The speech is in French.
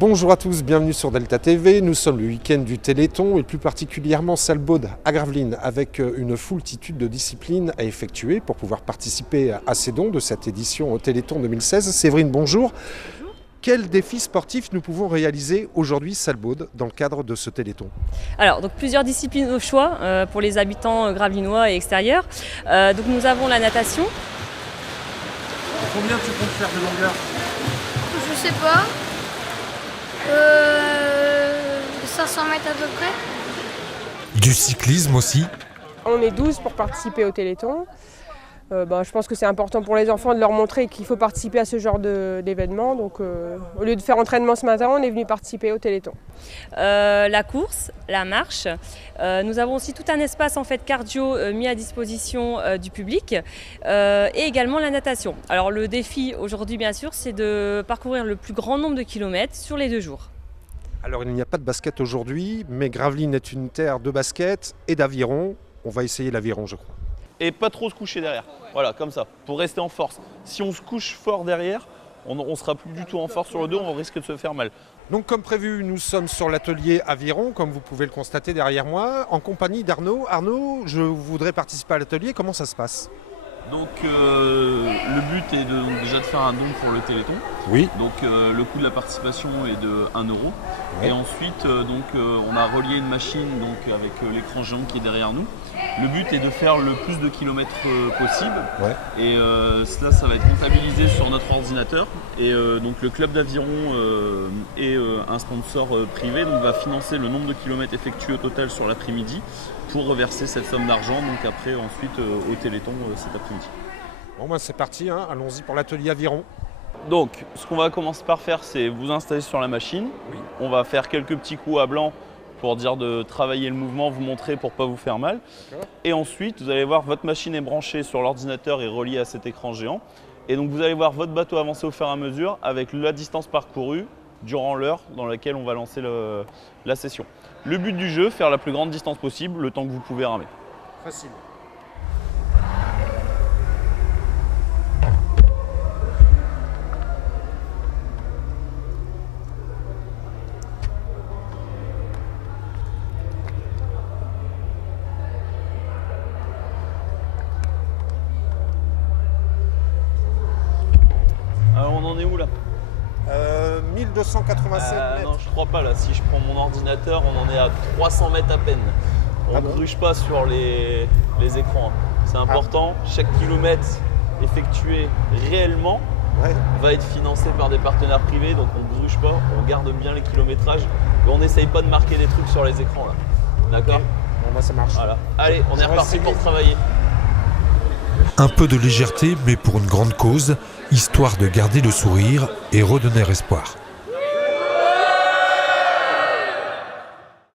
Bonjour à tous, bienvenue sur Delta TV. Nous sommes le week-end du Téléthon et plus particulièrement Salbaude à Gravelines avec une foultitude de disciplines à effectuer pour pouvoir participer à ces dons de cette édition au Téléthon 2016. Séverine, bonjour. Quels défis sportifs nous pouvons réaliser aujourd'hui Salbaude dans le cadre de ce Téléthon? Alors, donc plusieurs disciplines au choix pour les habitants gravelinois et extérieurs. Donc nous avons la natation. Combien tu comptes faire de longueur? Je sais pas. 500 mètres à peu près. Du cyclisme aussi. On est 12 pour participer au Téléthon. Je pense que c'est important pour les enfants de leur montrer qu'il faut participer à ce genre d'événement. Donc au lieu de faire entraînement ce matin, on est venu participer au Téléthon. La course, la marche. Nous avons aussi tout un espace en fait cardio mis à disposition du public et également la natation. Alors le défi aujourd'hui bien sûr c'est de parcourir le plus grand nombre de kilomètres sur les 2 jours. Alors il n'y a pas de basket aujourd'hui, mais Gravelines est une terre de basket et d'aviron. On va essayer l'aviron je crois. Et pas trop se coucher derrière, voilà, comme ça, pour rester en force. Si on se couche fort derrière, on ne sera plus du tout en force sur le dos, on risque de se faire mal. Donc comme prévu, nous sommes sur l'atelier aviron, comme vous pouvez le constater derrière moi, en compagnie d'Arnaud. Arnaud, je voudrais participer à l'atelier, comment ça se passe? Donc le but est déjà de faire un don pour le Téléthon. Oui. Donc le coût de la participation est de 1 €. Ouais. Et ensuite on a relié une machine donc, avec l'écran géant qui est derrière nous. Le but est de faire le plus de kilomètres possible. Ouais. Et cela, ça va être comptabilisé sur notre ordinateur. Et donc le club d'aviron est un sponsor privé, donc va financer le nombre de kilomètres effectués au total sur l'après-midi pour reverser cette somme d'argent donc après ensuite au Téléthon cet après-midi. Bon ben c'est parti, hein. Allons-y pour l'atelier aviron. Donc ce qu'on va commencer par faire, c'est vous installer sur la machine. Oui. On va faire quelques petits coups à blanc pour dire de travailler le mouvement, vous montrer pour ne pas vous faire mal. Et ensuite, vous allez voir votre machine est branchée sur l'ordinateur et reliée à cet écran géant. Et donc vous allez voir votre bateau avancer au fur et à mesure avec la distance parcourue durant l'heure dans laquelle on va lancer la session. Le but du jeu, faire la plus grande distance possible le temps que vous pouvez ramer. Facile. Alors on en est où là? 1287 mètres. Non, je crois pas là. Si je prends mon ordinateur, on en est à 300 mètres à peine. On ne gruge pas sur les écrans. C'est important. Chaque kilomètre effectué réellement va être financé par des partenaires privés. Donc on ne gruge pas, on garde bien les kilométrages. Et on n'essaye pas de marquer des trucs sur les écrans là. D'accord? Bon bah ça marche. Voilà. Allez, on est reparti pour travailler. Un peu de légèreté, mais pour une grande cause, histoire de garder le sourire et redonner espoir.